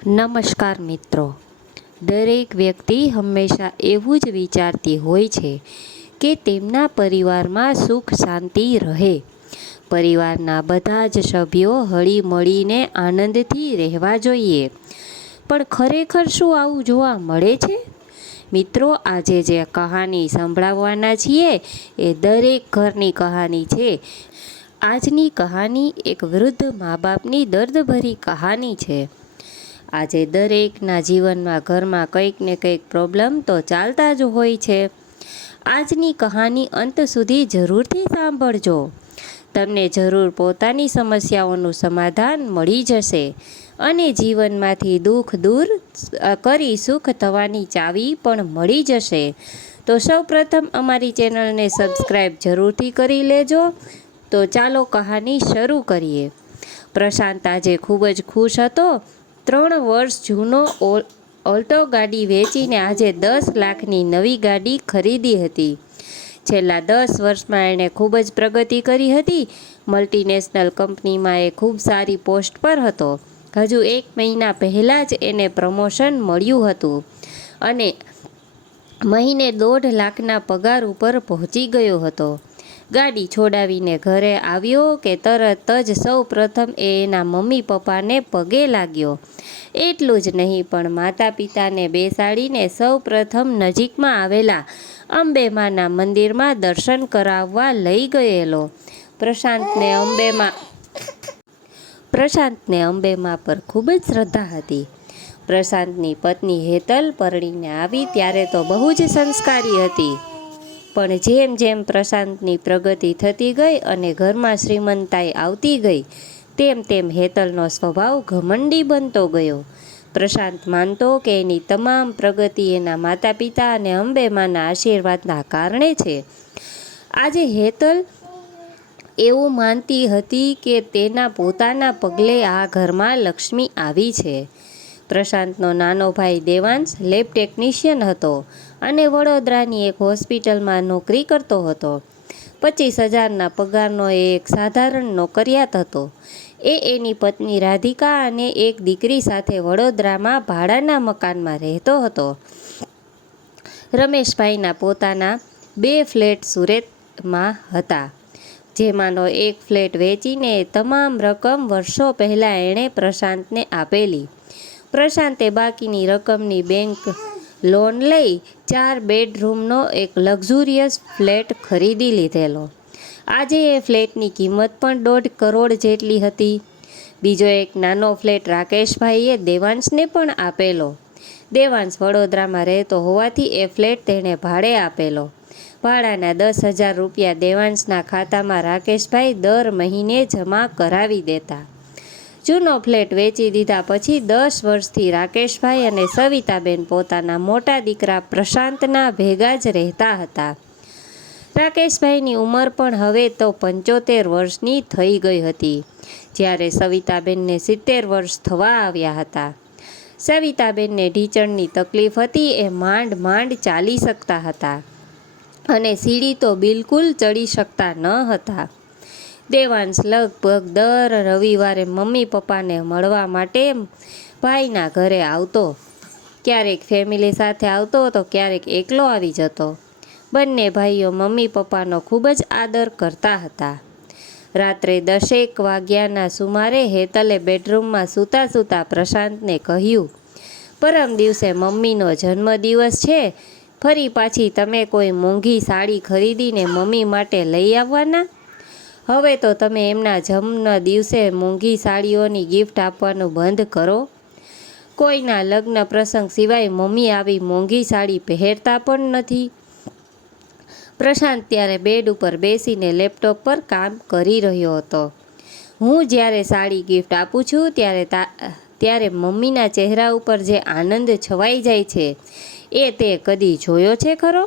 નમસ્કાર મિત્રો. દરેક વ્યક્તિ હંમેશા એવું જ વિચારતી હોય છે કે તેમના પરિવારમાં સુખ શાંતિ રહે, પરિવારના બધા જ સભ્યો હળીમળીને આનંદથી રહેવા જોઈએ. પણ ખરેખર શું આવું જોવા મળે છે? મિત્રો, આજે જે કહાની સંભળાવવાના છીએ એ દરેક ઘરની કહાની છે. આજની કહાની એક વૃદ્ધ મા બાપની દર્દભરી કહાની છે. આજે દરેકના જીવનમાં ઘરમાં કંઈક ને કંઈક પ્રોબ્લેમ તો ચાલતા જ હોય છે. આજની કહાની અંત સુધી જરૂરથી સાંભળજો. તમને જરૂર પોતાની સમસ્યાઓનું સમાધાન મળી જશે અને જીવનમાંથી દુઃખ દૂર કરી સુખ થવાની ચાવી પણ મળી જશે. તો સૌપ્રથમ અમારી ચેનલને સબસ્ક્રાઈબ જરૂરથી કરી લેજો. તો ચાલો કહાની શરૂ કરીએ. પ્રશાંત આજે ખૂબ જ ખુશ હતો. 3 વર્ષ જૂનો ઓલ્ટો ગાડી વેચીને આજે 10 લાખની નવી ગાડી ખરીદી હતી. છેલ્લા 10 વર્ષમાં એણે ખૂબ જ પ્રગતિ કરી હતી. મલ્ટીનેશનલ કંપનીમાં એ ખૂબ સારી પોસ્ટ પર હતો. હજુ 1 મહિના પહેલાં જ એને પ્રમોશન મળ્યું હતું અને મહિને 1.5 લાખના પગાર ઉપર પહોંચી ગયો હતો. ગાડી છોડાવીને ઘરે આવ્યો કે તરત જ સૌ પ્રથમ એ એના મમ્મી પપ્પાને પગે લાગ્યો. એટલું જ નહીં પણ માતા પિતાને બેસાડીને સૌ પ્રથમ નજીકમાં આવેલા અંબે માના મંદિરમાં દર્શન કરાવવા લઈ ગયેલો. પ્રશાંતને અંબેમા પર ખૂબ જ શ્રદ્ધા હતી. પ્રશાંતની પત્ની હેતલ પરણીને આવી ત્યારે તો બહુ જ સંસ્કારી હતી. પણ જેમ જેમ પ્રશાંતની પ્રગતિ થતી ગઈ અને ઘરમાં શ્રીમંતાઈ આવતી ગઈ, તેમ તેમ હેતલનો સ્વભાવ ઘમંડી બનતો ગયો. પ્રશાંત માનતો કે એની તમામ પ્રગતિ એના માતા પિતા અને અંબેમાના આશીર્વાદના કારણે છે. આજે હેતલ એવું માનતી હતી કે તેના પોતાના પગલે આ ઘરમાં લક્ષ્મી આવી છે. પ્રશાંતનો નાનો ભાઈ દેવાંશ લેબ ટેકનિશિયન હતો અને વડોદરાની એક હોસ્પિટલમાં નોકરી કરતો હતો. 25,000ના પગારનો એ એક સાધારણ નોકરિયાત હતો. એ એની પત્ની રાધિકા અને એક દીકરી સાથે વડોદરામાં ભાડાના મકાનમાં રહેતો હતો. રમેશભાઈના પોતાના 2 ફ્લેટ સુરતમાં હતા, જેમાંનો એક ફ્લેટ વેચીને તમામ રકમ વર્ષો પહેલાં એણે પ્રશાંતને આપેલી. પ્રશાંતે બાકીની રકમની બેંક લોન લઈ 4 બેડરૂમનો એક લક્ઝુરિયસ ફ્લેટ ખરીદી લીધેલો. આજે એ ફ્લેટની કિંમત પણ 1.5 કરોડ જેટલી હતી. બીજો એક નાનો ફ્લેટ રાકેશભાઈએ દેવાંશને પણ આપેલો. દેવાંશ વડોદરામાં રહેતો હોવાથી એ ફ્લેટ તેણે ભાડે આપેલો. ભાડાના 10,000 રૂપિયા દેવાંશના ખાતામાં રાકેશભાઈ દર મહિને જમા કરાવી દેતા. જૂનો ફ્લેટ વેચી દીધા પછી 10 વર્ષથી રાકેશભાઈ અને સવિતાબેન પોતાના મોટા દીકરા પ્રશાંતના ભેગા જ રહેતા હતા. રાકેશભાઈની ઉંમર પણ હવે તો 75 વર્ષની થઈ ગઈ હતી, જ્યારે સવિતાબેનને 70 વર્ષ થવા આવ્યા હતા. સવિતાબેનને ઢીંચણની તકલીફ હતી. એ માંડ ચાલી શકતા હતા અને સીડી તો બિલકુલ ચડી શકતા ન હતા. દેવાંશ લગભગ દર રવિવારે મમ્મી પપ્પાને મળવા માટે ભાઈના ઘરે આવતો. ક્યારેક ફેમિલી સાથે આવતો તો ક્યારેક એકલો આવી જતો. બંને ભાઈઓ મમ્મી પપ્પાનો ખૂબ જ આદર કરતા હતા. રાત્રે 10 વાગ્યાના સુમારે હેતલે બેડરૂમમાં સૂતા પ્રશાંતને કહ્યું, પરમ દિવસે મમ્મીનો જન્મદિવસ છે, ફરી પાછી તમે કોઈ મોંઘી સાડી ખરીદીને મમ્મી માટે લઈ આવવાના? હવે તો તમે એમના જન્મ દિવસે મોંઘી સાડીઓની ગિફ્ટ આપવાનું બંધ કરો. કોઈના લગ્ન પ્રસંગ સિવાય મમ્મી આવી મોંઘી સાડી પહેરતા પણ નથી. પ્રશાંત ત્યારે બેડ ઉપર બેસીને લેપટોપ પર કામ કરી રહ્યો હતો. હું જ્યારે સાડી ગિફ્ટ આપું છું ત્યારે મમ્મીના ચહેરા ઉપર જે આનંદ છવાઈ જાય છે એ તે કદી જોયો છે ખરો?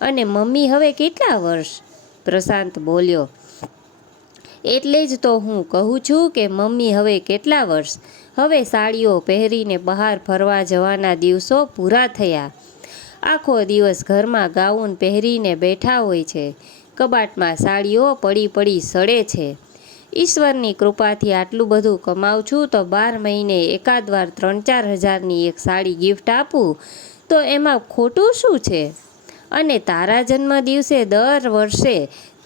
અને મમ્મી હવે કેટલા વર્ષ? પ્રશાંત બોલ્યો. એટલે જ તો હું કહું છું કે મમ્મી હવે કેટલા વર્ષ? હવે સાડીઓ પહેરીને બહાર ફરવા જવાના દિવસો પૂરા થયા. આખો દિવસ ઘરમાં ગાઉન પહેરીને બેઠા હોય છે. કબાટમાં સાડીઓ પડી સડે છે. ઈશ્વરની કૃપાથી આટલું બધું કમાઉં છું તો 12 મહિને એકાદ વાર 3-4 હજારની એક સાડી ગિફ્ટ આપું તો એમાં ખોટું શું છે? અને તારા જન્મદિવસે દર વર્ષે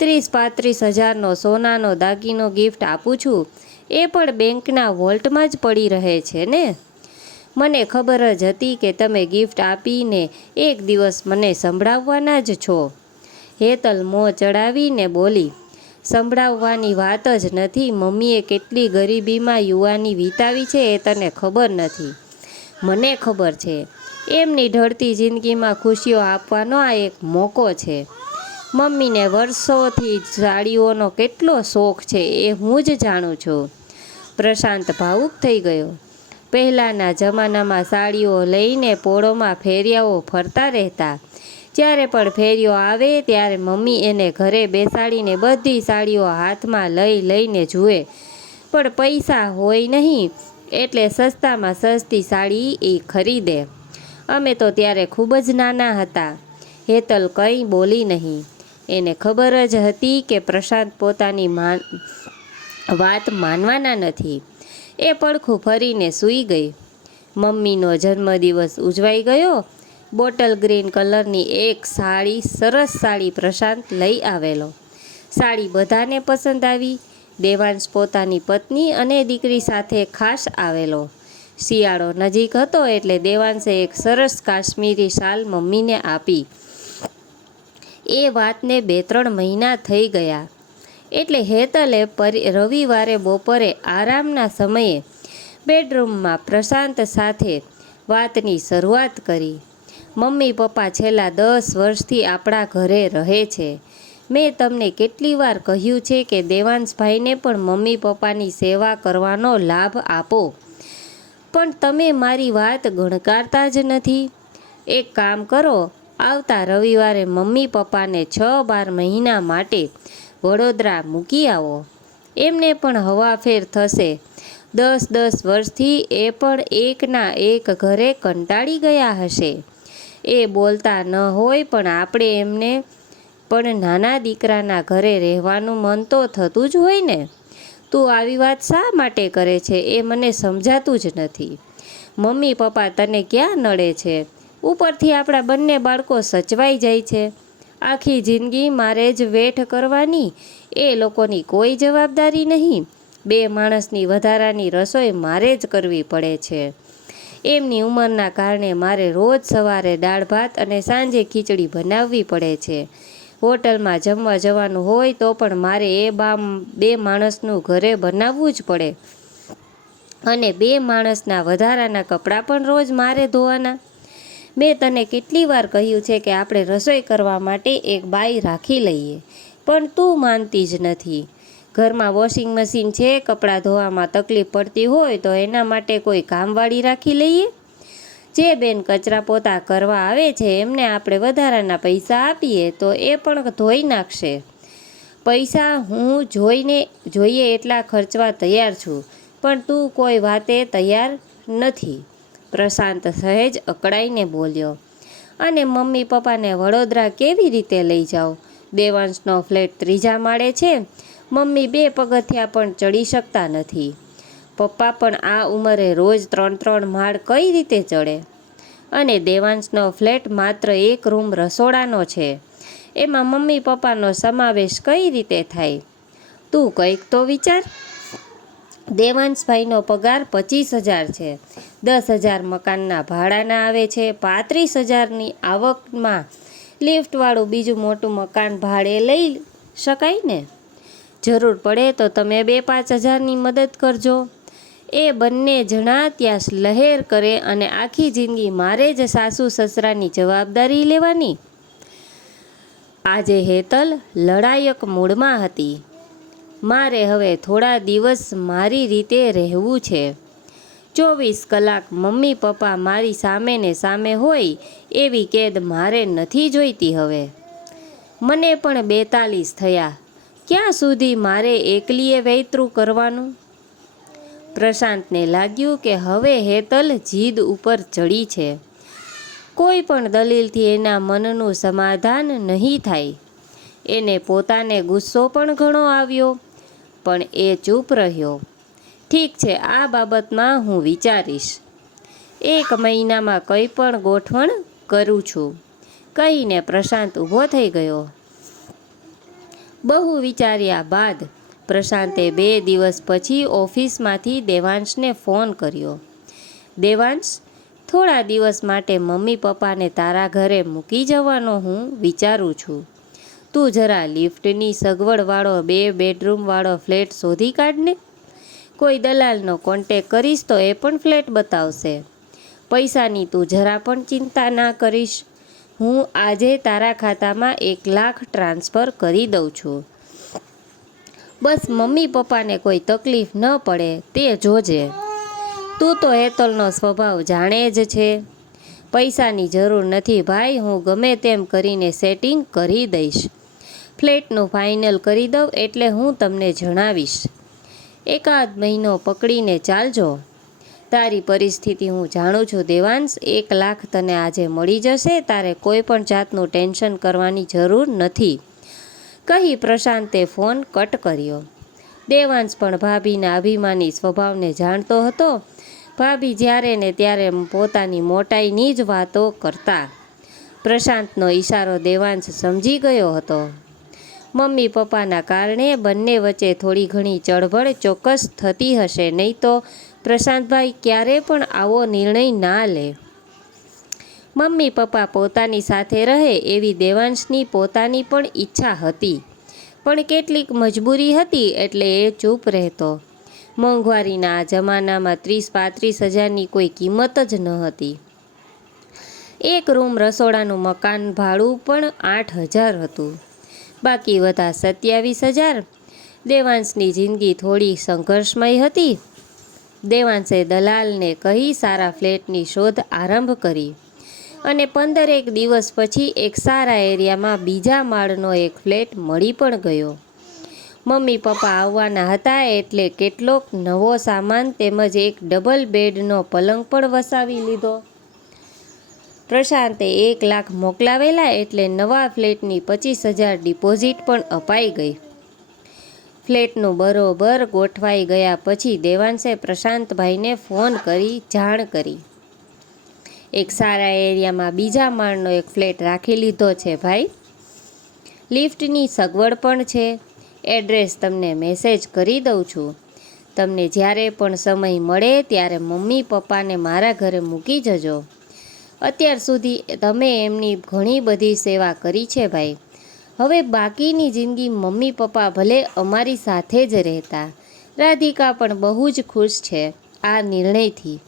30-35 હજારનો સોનાનો દાગીનો ગિફ્ટ આપું છું, એ પણ બેંકના વોલ્ટમાં જ પડી રહે છે ને? મને ખબર જ હતી કે તમે ગિફ્ટ આપીને એક દિવસ મને સંભળાવવાના જ છો. હેતલ મોં ચડાવીને બોલી, સંભળાવવાની વાત જ નથી. મમ્મીએ કેટલી ગરીબીમાં યુવાની વિતાવી છે એ તને ખબર નથી. મને ખબર છે. એમની ઢળતી જિંદગીમાં ખુશીઓ આપવાનો આ એક મોકો છે. મમ્મીને વર્ષોથી સાડીઓનો કેટલો શોખ છે એ હું જ જાણું છું. પ્રશાંત ભાવુક થઈ ગયો. પહેલાંના જમાનામાં સાડીઓ લઈને પોળોમાં ફેરિયાઓ ફરતા રહેતા. જ્યારે પણ ફેરિયો આવે ત્યારે મમ્મી એને ઘરે બેસાડીને બધી સાડીઓ હાથમાં લઈને જુએ, પણ પૈસા હોય નહીં એટલે સસ્તામાં સસ્તી સાડી એ ખરીદે. અમે તો ત્યારે ખૂબ જ નાના હતા. હેતલ કંઈ બોલી નહીં. એને ખબર જ હતી કે પ્રશાંત પોતાની વાત માનવાના નથી. એ પડખું ફરીને સૂઈ ગઈ. મમ્મીનો જન્મદિવસ ઉજવાઈ ગયો. બોટલ ગ્રીન કલરની એક સરસ સાડી પ્રશાંત લઈ આવેલો. સાડી બધાને પસંદ આવી. દેવાંશ પોતાની પત્ની અને દીકરી સાથે ખાસ આવેલો. શિયાળો નજીક હતો એટલે દેવાંશે એક સરસ કાશ્મીરી શાલ મમ્મીને આપી. એ વાતને 2-3 મહિના થઈ ગયા એટલે હેતલે રવિવારે બપોરે આરામના સમયે બેડરૂમમાં પ્રશાંત સાથે વાતની શરૂઆત કરી. મમ્મી પપ્પા છેલ્લા 10 વર્ષથી આપણા ઘરે રહે છે. મેં તમને કેટલી વાર કહ્યું છે કે દેવાંશભાઈને પણ મમ્મી પપ્પાની સેવા કરવાનો લાભ આપો, પણ તમે મારી વાત ગણકારતા જ નથી. એક કામ કરો, આવતા રવિવારે મમ્મી પપ્પાને 6-12 મહિના માટે વડોદરા મૂકી આવો. એમને પણ હવાફેર થશે. 10-10 વર્ષથી એ પણ એકના એક ઘરે કંટાળી ગયા હશે. એ બોલતા ન હોય પણ આપણે એમને પણ નાના દીકરાના ઘરે રહેવાનું મન તો થતું જ હોય ને. તું આવી વાત શા માટે કરે છે એ મને સમજાતું જ નથી. મમ્મી પપ્પા તને ક્યાં નડે છે? ઉપરથી આપણા બંને બાળકો સચવાઈ જાય છે. આખી જિંદગી મારે જ વેઠ કરવાની, એ લોકોની કોઈ જવાબદારી નહીં. 2 માણસની વધારાની રસોઈ મારે જ કરવી પડે છે. એમની ઉંમરના કારણે મારે રોજ સવારે દાળ ભાત અને સાંજે ખીચડી બનાવવી પડે છે. હોટલમાં જમવા જવાનું હોય તો પણ મારે એ 2 માણસનું ઘરે બનાવવું જ પડે. અને 2 માણસના વધારાના કપડાં પણ રોજ મારે ધોવાના. મેં તને કેટલી વાર કહ્યું છે કે આપણે રસોઈ કરવા માટે એક બાઈ રાખી લઈએ, પણ તું માનતી જ નથી. ઘરમાં વોશિંગ મશીન છે, કપડાં ધોવામાં તકલીફ પડતી હોય તો એના માટે કોઈ કામવાળી રાખી લઈએ. જે બેન કચરા પોતા કરવા આવે છે એમને આપણે વધારાના પૈસા આપીએ તો એ પણ ધોઈ નાખશે. પૈસા હું જોઈએ એટલા ખર્ચવા તૈયાર છું, પણ તું કોઈ વાતે તૈયાર નથી. પ્રશાંત સહેજ અકળાઈને બોલ્યો. અને મમ્મી પપ્પાને વડોદરા કેવી રીતે લઈ જાઓ? દેવાંશનો ફ્લેટ 3જા માળે છે. મમ્મી 2 પગથિયાં પણ ચડી શકતા નથી. પપ્પા પણ આ ઉંમરે રોજ 3-3 માળ કઈ રીતે ચડે? અને દેવાંશનો ફ્લેટ માત્ર 1 રૂમ રસોડાનો છે. એમાં મમ્મી પપ્પાનો સમાવેશ કઈ રીતે થાય? તું કંઈક તો વિચાર. દેવાંશભાઈનો પગાર 25,000 છે. 10,000 મકાનના ભાડાના આવે છે. 35,000ની આવકમાં લિફ્ટવાળું બીજું મોટું મકાન ભાડે લઈ શકાય ને? જરૂર પડે તો તમે 2-5 હજારની મદદ કરજો. એ બંને જણા ત્યાં લહેર કરે અને આખી જિંદગી મારે જ સાસુ સસરાની જવાબદારી લેવાની. આજે હેતલ લડાયક મૂડમાં હતી. મારે હવે થોડા દિવસ મારી રીતે રહેવું છે. 24 કલાક મમ્મી પપ્પા મારી સામે ને સામે હોય એવી કેદ મારે નથી જોઈતી હવે. મને પણ 42 થયા. ક્યાં સુધી મારે એકલીએ વેતરું કરવાનું? પ્રશાંતને લાગ્યું કે હવે હેતલ જીદ ઉપર ચડી છે. કોઈ પણ દલીલથી એના મનનું સમાધાન નહીં થાય. એને પોતાને ગુસ્સો પણ ઘણો આવ્યો. પણ એ ચૂપ રહ્યો. ઠીક છે, આ બાબતમાં હું વિચારીશ. 1 મહિનામાં કંઈ પણ ગોઠવણ કરું છું, કહીને પ્રશાંત ઊભો થઈ ગયો. બહુ વિચાર્યા બાદ પ્રશાંતે 2 દિવસ પછી ઓફિસમાંથી દેવાંશને ફોન કર્યો. દેવાંશ, થોડા દિવસ માટે મમ્મી પપ્પાને તારા ઘરે મૂકી જવાનો હું વિચારું છું. તું જરા લિફ્ટની સગવડવાળો 2 બેડરૂમવાળો ફ્લેટ શોધી કાઢને. કોઈ દલાલનો કોન્ટેક કરીશ તો એ પણ ફ્લેટ બતાવશે. પૈસાની તું જરા પણ ચિંતા ના કરીશ. હું આજે તારા ખાતામાં 1 લાખ ટ્રાન્સફર કરી દઉં છું. બસ મમ્મી પપ્પાને કોઈ તકલીફ ન પડે તે જોજે. તું તો હેતલનો સ્વભાવ જાણે જ છે. પૈસાની જરૂર નથી ભાઈ, હું ગમે તેમ કરીને સેટિંગ કરી દઈશ. ફ્લેટનું ફાઇનલ કરી દઉં એટલે હું તમને જણાવીશ. 1 મહિનો પકડીને ચાલજો. તારી પરિસ્થિતિ હું જાણું છું દેવાંશ. 1 લાખ તને આજે મળી જશે. તારે કોઈ પણ જાતનું ટેન્શન કરવાની જરૂર નથી, કહી પ્રશાંતે ફોન કટ કર્યો. દેવાંશ પણ ભાભીના અભિમાની સ્વભાવને જાણતો હતો. ભાભી જ્યારે ને ત્યારે પોતાની મોટાઈની જ વાતો કરતા. પ્રશાંતનો ઈશારો દેવાંશ સમજી ગયો હતો. મમ્મી પપ્પાના કારણે બંને વચ્ચે થોડી ઘણી ચળવળ ચોક્કસ થતી હશે, નહીં તો પ્રશાંતભાઈ ક્યારે પણ આવો નિર્ણય ના લે. મમ્મી પપ્પા પોતાની સાથે રહે એવી દેવાંશની પોતાની પણ ઈચ્છા હતી, પણ કેટલીક મજબૂરી હતી એટલે એ ચૂપ રહેતો. મોંઘવારીના આ જમાનામાં 30-35 હજારની કોઈ કિંમત જ ન હતી. 1 રૂમ રસોડાનું મકાન ભાડું પણ 8,000 હતું. બાકી વધા 27,000. દેવાંશની જિંદગી થોડી સંઘર્ષમય હતી. દેવાંશે દલાલને કહી સારા ફ્લેટની શોધ આરંભ કરી અને 15 દિવસ પછી એક સારા એરિયામાં બીજા માળનો એક ફ્લેટ મળી પણ ગયો. મમ્મી પપ્પા આવવાના હતા એટલે કેટલોક નવો સામાન તેમજ એક ડબલ બેડનો પલંગ પણ વસાવી લીધો. પ્રશાંતે 1 લાખ મોકલાવેલા એટલે નવા ફ્લેટની 25,000 ડિપોઝિટ પણ અપાઈ ગઈ. ફ્લેટનું બરોબર ગોઠવાઈ ગયા પછી દેવાંશે પ્રશાંતભાઈને ફોન કરી જાણ કરી. એક સારા એરિયામાં બીજા માળનો એક ફ્લેટ રાખી લીધો છે ભાઈ. લિફ્ટની સગવડ પણ છે. એડ્રેસ તમને મેસેજ કરી દઉં છું. તમને જ્યારે પણ સમય મળે ત્યારે મમ્મી પપ્પાને મારા ઘરે મૂકી જજો. અત્યાર સુધી તમે એમની ઘણી બધી સેવા કરી છે ભાઈ. હવે બાકીની જિંદગી મમ્મી પપ્પા ભલે અમારી સાથે જ રહેતા. રાધિકા પણ બહુ જ ખુશ છે આ નિર્ણયથી.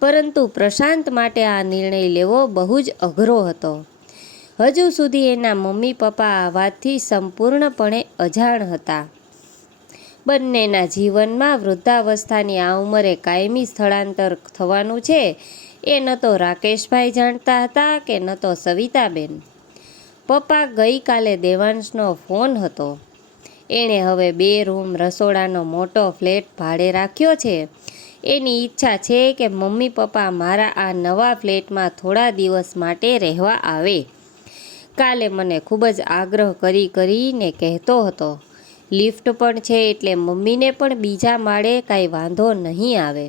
પરંતુ પ્રશાંત માટે આ નિર્ણય લેવો બહુ જ અઘરો હતો. હજુ સુધી એના મમ્મી પપ્પા આ વાતથી સંપૂર્ણપણે અજાણ હતા. બંનેના જીવનમાં વૃદ્ધાવસ્થાની આ ઉંમરે કાયમી સ્થળાંતર થવાનું છે એ ન તો રાકેશભાઈ જાણતા હતા કે ન તો સવિતાબેન. પપ્પા ગઈકાલે દેવાંશનો ફોન હતો. એણે હવે 2 રૂમ રસોડાનો મોટો ફ્લેટ ભાડે રાખ્યો છે. એની ઈચ્છા છે કે મમ્મી પપ્પા મારા આ નવા ફ્લેટમાં થોડા દિવસ માટે રહેવા આવે. કાલે મને ખૂબ જ આગ્રહ કરીને કહેતો હતો. લિફ્ટ પણ છે એટલે મમ્મીને પણ બીજા માળે કાંઈ વાંધો નહીં આવે.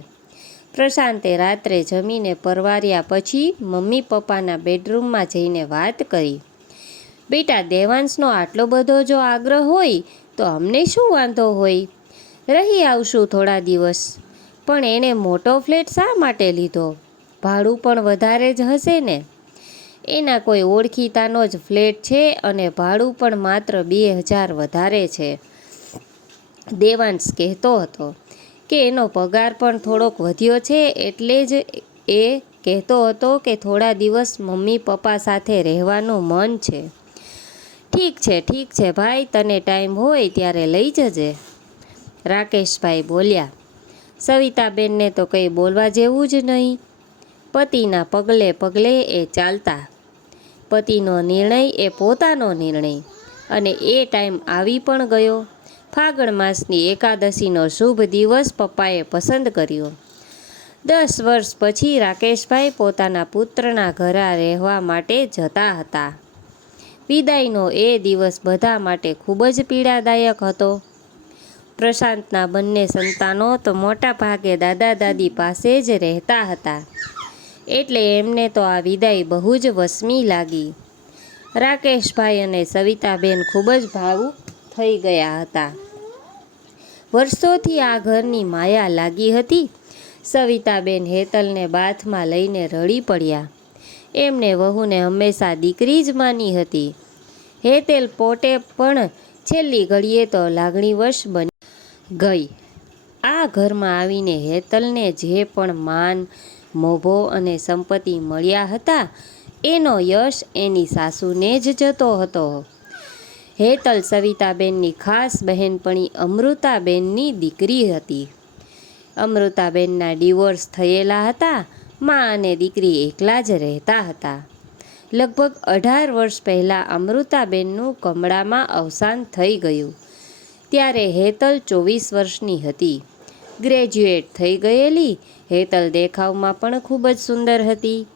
પ્રશાંતે રાત્રે જમીને પરવાર્યા પછી મમ્મી પપ્પાના બેડરૂમમાં જઈને વાત કરી. બેટા, દેવાંશનો આટલો બધો જો આગ્રહ હોય તો અમને શું વાંધો હોય? રહી આવશું થોડા દિવસ. પણ એણે મોટો ફ્લેટ શા માટે લીધો? ભાડું પણ વધારે જ હશે ને? એના કોઈ ઓળખીતાનો જ ફ્લેટ છે અને ભાડું પણ માત્ર 2,000 વધારે છે. દેવાંશ કહેતો હતો કે એનો પગાર પણ થોડોક વધ્યો છે એટલે જ એ કહેતો હતો કે થોડા દિવસ મમ્મી પપ્પા સાથે રહેવાનું મન છે. ઠીક છે ભાઈ, તને ટાઈમ હોય ત્યારે લઈ જજે, રાકેશભાઈ બોલ્યા. સવિતાબેનને તો કંઈ બોલવા જેવું જ નહીં. પતિના પગલે પગલે એ ચાલતા. પતિનો નિર્ણય એ પોતાનો નિર્ણય. અને એ ટાઈમ આવી પણ ગયો. ફાગણ માસની એકાદશીનો શુભ દિવસ પપ્પાએ પસંદ કર્યો. 10 વર્ષ પછી રાકેશભાઈ પોતાના પુત્રના ઘરે રહેવા માટે જતા હતા. વિદાયનો એ દિવસ બધા માટે ખૂબ જ પીડાદાયક હતો. પ્રશાંતના બંને સંતાનો તો મોટા ભાગે દાદા દાદી પાસે જ રહેતા હતા, એટલે એમને તો આ વિદાય બહુ જ વસમી લાગી. રાકેશભાઈ અને સવિતાબેન ખૂબ જ ભાવુક થઈ ગયા હતા. વર્ષોથી આ ઘરની માયા લાગી હતી. સવિતાબેન હેતલને બાથમાં લઈને રડી પડ્યા. એમને વહુને હંમેશા દીકરી જ માની હતી. હેતલ પોતે પણ છેલ્લી ઘડીએ તો લાગણીવશ બની ગઈ. આ ઘરમાં આવીને હેતલને જે પણ માન, મોભો અને સંપત્તિ મળ્યા હતા, એનો યશ એની સાસુને જ જતો હતો. હેતલ સવિતાબેનની ખાસ બહેનપણી અમૃતાબેનની દીકરી હતી. અમૃતાબેનના ડિવોર્સ થયેલા હતા. મા અને દીકરી એકલા જ રહેતા હતા. લગભગ 18 વર્ષ પહેલાં અમૃતાબેનનું કમળામાં અવસાન થઈ ગયું. ત્યારે હેતલ 24 વર્ષની હતી. ગ્રેજ્યુએટ થઈ ગયેલી હેતલ દેખાવમાં પણ ખૂબ જ સુંદર હતી.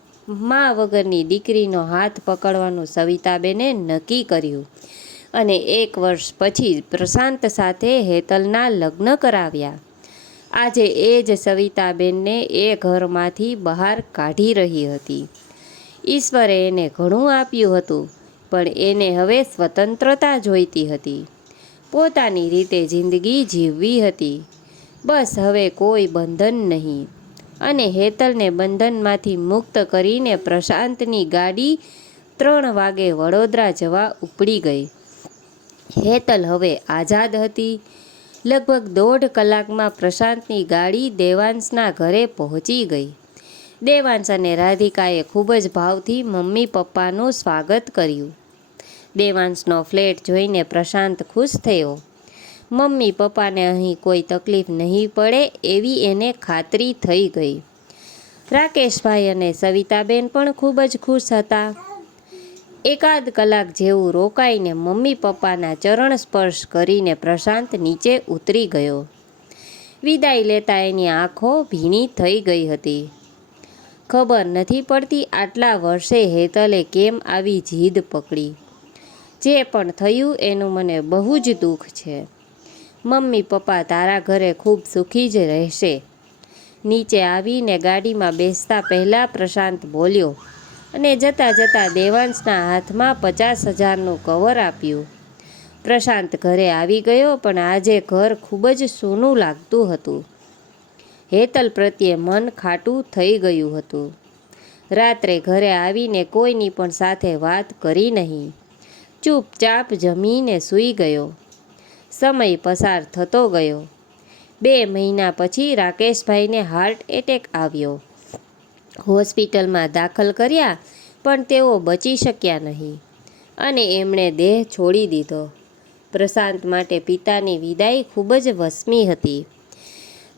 મા વગરની દીકરીનો હાથ પકડવાનું સવિતાબેને નક્કી કર્યું અને 1 વર્ષ પછી પ્રશાંત સાથે હેતલના લગ્ન કરાવ્યા. આજે એ જ સવિતાબેનને એ ઘરમાંથી બહાર કાઢી રહી હતી. ઈશ્વરે એને ઘણું આપ્યું હતું, પણ એને હવે સ્વતંત્રતા જોઈતી હતી. પોતાની રીતે જિંદગી જીવવી હતી. બસ હવે કોઈ બંધન નહીં. અને હેતલને બંધનમાંથી મુક્ત કરીને પ્રશાંતની ગાડી 3 વાગે વડોદરા જવા ઉપડી ગઈ. હેતલ હવે આઝાદ હતી. લગભગ 1.5 કલાકમાં પ્રશાંતની ગાડી દેવાંશના ઘરે પહોંચી ગઈ. દેવાંશ અને રાધિકાએ ખૂબ જ ભાવથી મમ્મી પપ્પાનું સ્વાગત કર્યું. દેવાંશનો ફ્લેટ જોઈને પ્રશાંત ખુશ થયો. મમ્મી પપ્પાને અહીં કોઈ તકલીફ નહીં પડે એવી એને ખાતરી થઈ ગઈ. રાકેશભાઈ અને સવિતાબેન પણ ખૂબ જ ખુશ હતા. 1.5 કલાક જેવું રોકાઈને મમ્મી પપ્પાના ચરણ સ્પર્શ કરીને પ્રશાંત નીચે ઉતરી ગયો. વિદાય લેતા એની આંખો ભીની થઈ ગઈ હતી. ખબર નથી પડતી આટલા વર્ષે હેતલે કેમ આવી જીદ પકડી. જે પણ થયું એનું મને બહુ જ દુઃખ છે. મમ્મી પપ્પા તારા ઘરે ખૂબ સુખી જ રહેશે. નીચે આવીને ગાડીમાં બેસતા પહેલાં પ્રશાંત બોલ્યો અને જતાં જતાં દેવાંશના હાથમાં 50,000નું કવર આપ્યું. પ્રશાંત ઘરે આવી ગયો, પણ આજે ઘર ખૂબ જ સૂનું લાગતું હતું. હેતલ પ્રત્યે મન ખાટું થઈ ગયું હતું. રાત્રે ઘરે આવીને કોઈની પણ સાથે વાત કરી નહીં. ચૂપચાપ જમીને સૂઈ ગયો. સમય પસાર થતો ગયો. 2 મહિના પછી રાકેશભાઈને હાર્ટ એટેક આવ્યો. હોસ્પિટલમાં દાખલ કર્યા, પણ તેઓ બચી શક્યા નહીં અને એમણે દેહ છોડી દીધો. પ્રશાંત માટે પિતાની વિદાય ખૂબ જ વસમી હતી.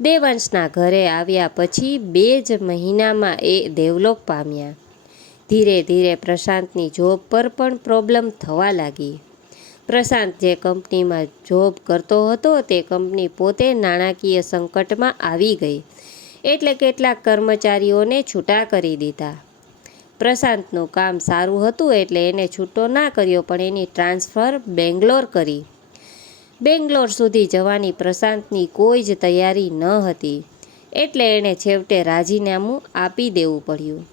દેવાંશના ઘરે આવ્યા પછી 2 જ મહિનામાં એ દેવલોક પામ્યા. ધીરે ધીરે પ્રશાંતની જોબ પર પણ પ્રોબ્લેમ થવા લાગી. પ્રશાંત જે કંપનીમાં જોબ કરતો હતો તે કંપની પોતે નાણાકીય સંકટમાં આવી ગઈ, એટલે કેટલાક કર્મચારીઓને છૂટા કરી દીધા. પ્રશાંતનું કામ સારું હતું એટલે એને છૂટો ના કર્યો, પણ એની ટ્રાન્સફર બેંગ્લોર કરી. બેંગ્લોર સુધી જવાની પ્રશાંતની કોઈ જ તૈયારી ન હતી, એટલે એણે છેવટે રાજીનામું આપી દેવું પડ્યું.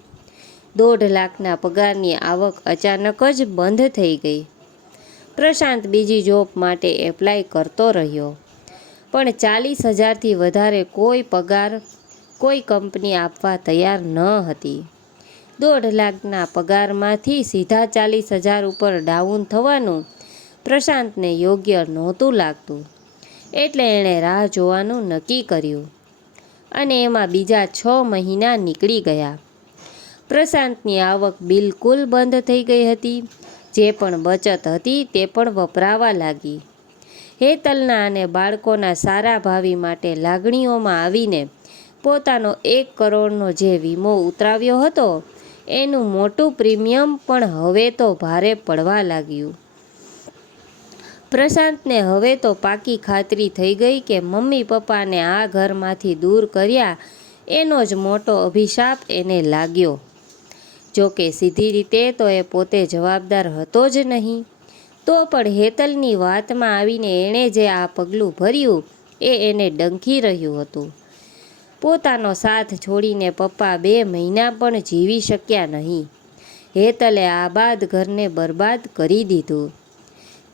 1.5 લાખના પગારની આવક અચાનક જ બંધ થઈ ગઈ. પ્રશાંત બીજી જોબ માટે એપ્લાય કરતો રહ્યો, પણ 40,000થી વધારે કોઈ પગાર કોઈ કંપની આપવા તૈયાર ન હતી. 1.5 લાખના પગારમાંથી સીધા 40,000 ઉપર ડાઉન થવાનું પ્રશાંતને યોગ્ય નહોતું લાગતું, એટલે એણે રાહ જોવાનું નક્કી કર્યું અને એમાં બીજા 6 મહિના નીકળી ગયા. પ્રશાંતની આવક બિલકુલ બંધ થઈ ગઈ હતી. જે પણ બચત હતી તે પણ વપરાવા લાગી. હેતલના અને બાળકોના સારા ભાવિ માટે લાગણીઓમાં આવીને પોતાનો 1 કરોડનો જે વીમો ઉતરાવ્યો હતો, એનું મોટું પ્રીમિયમ પણ હવે તો ભારે પડવા લાગ્યું. પ્રશાંતને હવે તો પાકી ખાતરી થઈ ગઈ કે મમ્મી પપ્પાને આ ઘરમાંથી દૂર કર્યા એનો જ મોટો અભિશાપ એને લાગ્યો. જોકે સીધી રીતે તો એ પોતે જવાબદાર હતો જ નહીં, તો પણ હેતલની વાતમાં આવીને એણે જે આ પગલું ભર્યું એ એને ડંખી રહ્યું હતું. પોતાનો સાથ છોડીને પપ્પા 2 મહિના પણ જીવી શક્યા નહીં. હેતલે આબાદ ઘરને બરબાદ કરી દીધું.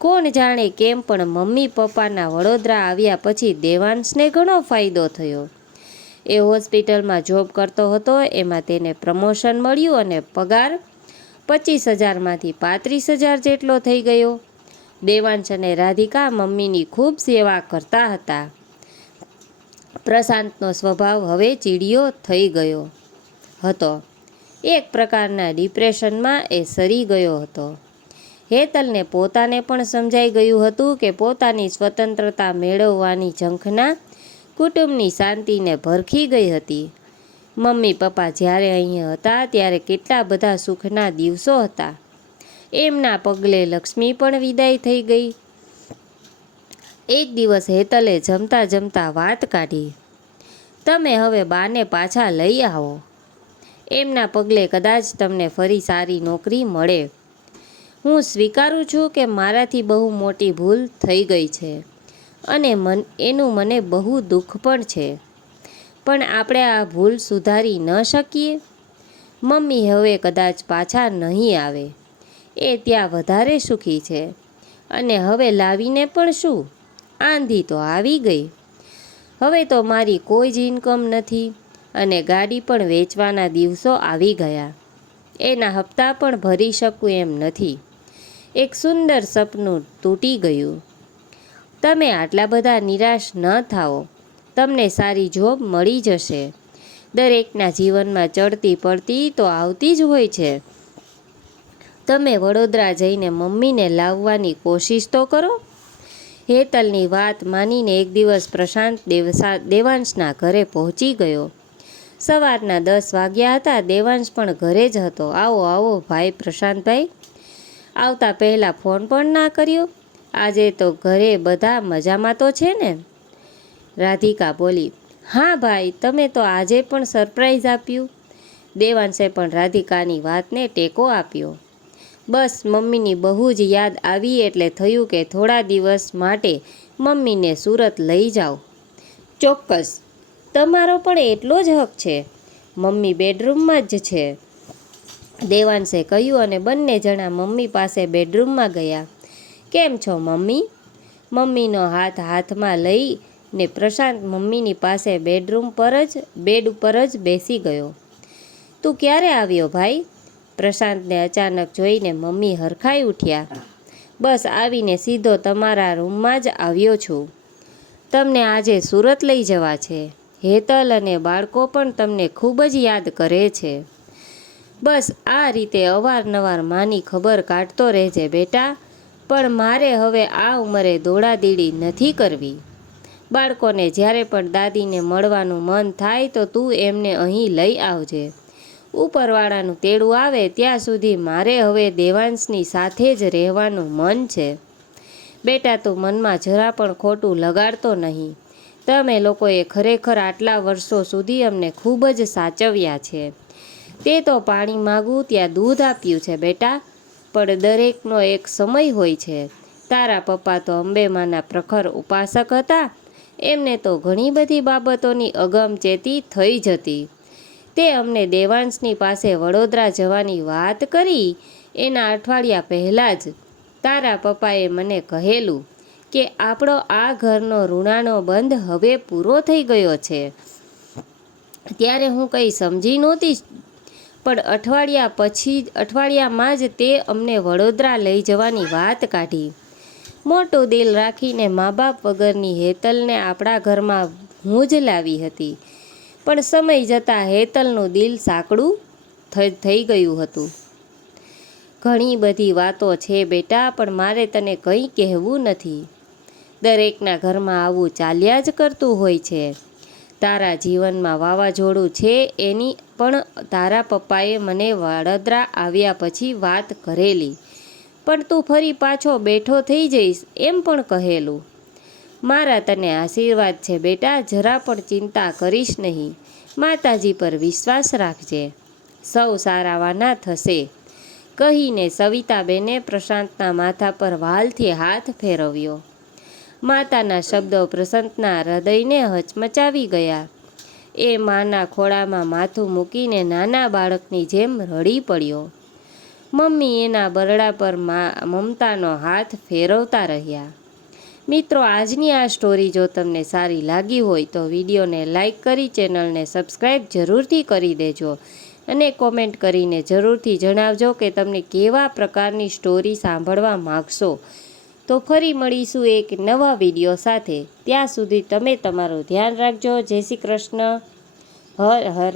કોણ જાણે કેમ પણ મમ્મી પપ્પાના વડોદરા આવ્યા પછી દેવાંશને ઘણો ફાયદો થયો. એ હોસ્પિટલમાં જોબ કરતો હતો. એમાં તેને પ્રમોશન મળ્યું અને પગાર 25,000માંથી 35,000 જેટલો થઈ ગયો. દેવાંશ અને રાધિકા મમ્મીની ખૂબ સેવા કરતા હતા. પ્રશાંતનો સ્વભાવ હવે ચીડિયો થઈ ગયો હતો. એક પ્રકારના ડિપ્રેશનમાં એ સરી ગયો હતો. હેતલને પોતાને પણ સમજાઈ ગયું હતું કે પોતાની સ્વતંત્રતા મેળવવાની ઝંખના કુટુંબની શાંતિને ભરખી ગઈ હતી. મમ્મી પપ્પા જ્યારે અહીં હતા ત્યારે કેટલા બધા સુખના દિવસો હતા. એમના પગલે લક્ષ્મી પણ વિદાય થઈ ગઈ. એક દિવસ હેતલે જમતા જમતા વાત કાઢી, તમે હવે બાને પાછા લઈ આવો. એમના પગલે કદાચ તમને ફરી સારી નોકરી મળે. હું સ્વીકારું છું કે મારાથી બહુ મોટી ભૂલ થઈ ગઈ છે અને એનું મને બહુ દુઃખ પણ છે. પણ આપણે આ ભૂલ સુધારી ન શકીએ? મમ્મી હવે કદાચ પાછા નહીં આવે. એ ત્યાં વધારે સુખી છે અને હવે લાવીને પણ શું? આંધી તો આવી ગઈ. હવે તો મારી કોઈ જ ઇન્કમ નથી અને ગાડી પણ વેચવાના દિવસો આવી ગયા. એના હપ્તા પણ ભરી શકું એમ નથી. એક સુંદર સપનું તૂટી ગયું. તમે આટલા બધા નિરાશ ન થાઓ. તમને સારી જોબ મળી જશે. દરેકના જીવનમાં ચડતી પડતી તો આવતી જ હોય છે. તમે વડોદરા જઈને મમ્મીને લાવવાની કોશિશ તો કરો. હેતલની વાત માનીને એક દિવસ પ્રશાંત દેવાંશના ઘરે પહોંચી ગયો. સવારના 10 વાગ્યા હતા. દેવાંશ પણ ઘરે જ હતો. આવો આવો ભાઈ પ્રશાંતભાઈ. આવતા પહેલાં ફોન પણ ના કર્યો. આજે તો ઘરે બધા મજામાં તો છે ને? રાધિકા બોલી. હા ભાઈ, તમે તો આજે પણ સરપ્રાઈઝ આપ્યું. દેવાંશે પણ રાધિકાની વાતને ટેકો આપ્યો. બસ મમ્મીની બહુ જ યાદ આવી એટલે થયું કે થોડા દિવસ માટે મમ્મીને સુરત લઈ જાઓ. ચોક્કસ, તમારો પણ એટલો જ હક છે. મમ્મી બેડરૂમમાં જ છે, દેવાંશે કહ્યું અને બંને જણા મમ્મી પાસે બેડરૂમમાં ગયા. કેમ છો મમ્મી? મમ્મીનો હાથ હાથમાં લઈને પ્રશાંત મમ્મીની પાસે બેડ ઉપર જ બેસી ગયો. તું ક્યારે આવ્યો ભાઈ? પ્રશાંતને અચાનક જોઈને મમ્મી હરખાઈ ઉઠ્યા. બસ આવીને સીધો તમારા રૂમમાં જ આવ્યો છું. તમને આજે સુરત લઈ જવા છે. હેતલ અને બાળકો પણ તમને ખૂબ જ યાદ કરે છે. બસ આ રીતે અવારનવાર માની ખબર કાઢતો રહેજે બેટા. પણ મારે હવે આ ઉંમરે દોડાદીડી નથી કરવી. બાળકોને જ્યારે પણ દાદીને મળવાનું મન થાય તો તું એમને અહીં લઈ આવજે. ઉપરવાળાનું તેડું આવે ત્યાં સુધી મારે હવે દેવાંશની સાથે જ રહેવાનું મન છે. બેટા તું મનમાં જરા પણ ખોટું લગાડતો નહીં. તમે લોકોએ ખરેખર આટલા વર્ષો સુધી અમને ખૂબ જ સાચવ્યા છે. તે તો પાણી માગું ત્યાં દૂધ આપ્યું છે બેટા. પણ દરેકનો એક સમય હોય છે. તારા પપ્પા તો અંબેમાના પ્રખર ઉપાસક હતા. એમને તો ઘણી બધી બાબતોની અગમચેતી થઈ જતી. તે અમને દેવાંશની પાસે વડોદરા જવાની વાત કરી એના અઠવાડિયા પહેલાં જ તારા પપ્પાએ મને કહેલું કે આપણો આ ઘરનો ઋણાનો બંધ હવે પૂરો થઈ ગયો છે. ત્યારે હું કંઈ સમજી નહોતી, પણ અઠવાડિયામાં જ તે અમને વડોદરા લઈ જવાની વાત કાઢી. મોટું દિલ રાખીને મા બાપ વગરની હેતલને આપણા ઘરમાં હું જ લાવી હતી. પણ સમય જતાં હેતલનું દિલ સાંકડું થઈ ગયું હતું. ઘણી બધી વાતો છે બેટા, પણ મારે તને કંઈ કહેવું નથી. દરેકના ઘરમાં આવું ચાલ્યા જ કરતું હોય છે. તારા જીવનમાં વાવાઝોડું છે એની પણ તારા પપ્પાએ મને વડોદરા આવ્યા પછી વાત કરેલી. પણ તું ફરી પાછો બેઠો થઈ જઈશ એમ પણ કહેલું. મારા તને આશીર્વાદ છે બેટા. જરા પણ ચિંતા કરીશ નહીં. માતાજી પર વિશ્વાસ રાખજે. સૌ સારાવાના થશે કહીને સવિતાબેને પ્રશાંતના માથા પર વ્હાલથી હાથ ફેરવ્યો. માતાના શબ્દો પ્રસન્નના હૃદયને હચમચાવી ગયા. એ માના ખોળામાં માથું મૂકીને નાના બાળકની જેમ રડી પડ્યો. મમ્મી એના બરડા પર મમતાનો હાથ ફેરવતા રહ્યા. મિત્રો, આજની આ સ્ટોરી જો તમને સારી લાગી હોય તો વિડીયોને લાઈક કરી ચેનલને સબસ્ક્રાઈબ જરૂરથી કરી દેજો અને કોમેન્ટ કરીને જરૂરથી જણાવજો કે તમને કેવા પ્રકારની સ્ટોરી સાંભળવા માગશો. તો ફરી મળીશું એક નવા વિડીયો સાથે. ત્યાં સુધી તમે તમારું ધ્યાન રાખજો. જય શ્રી કૃષ્ણ. હર હર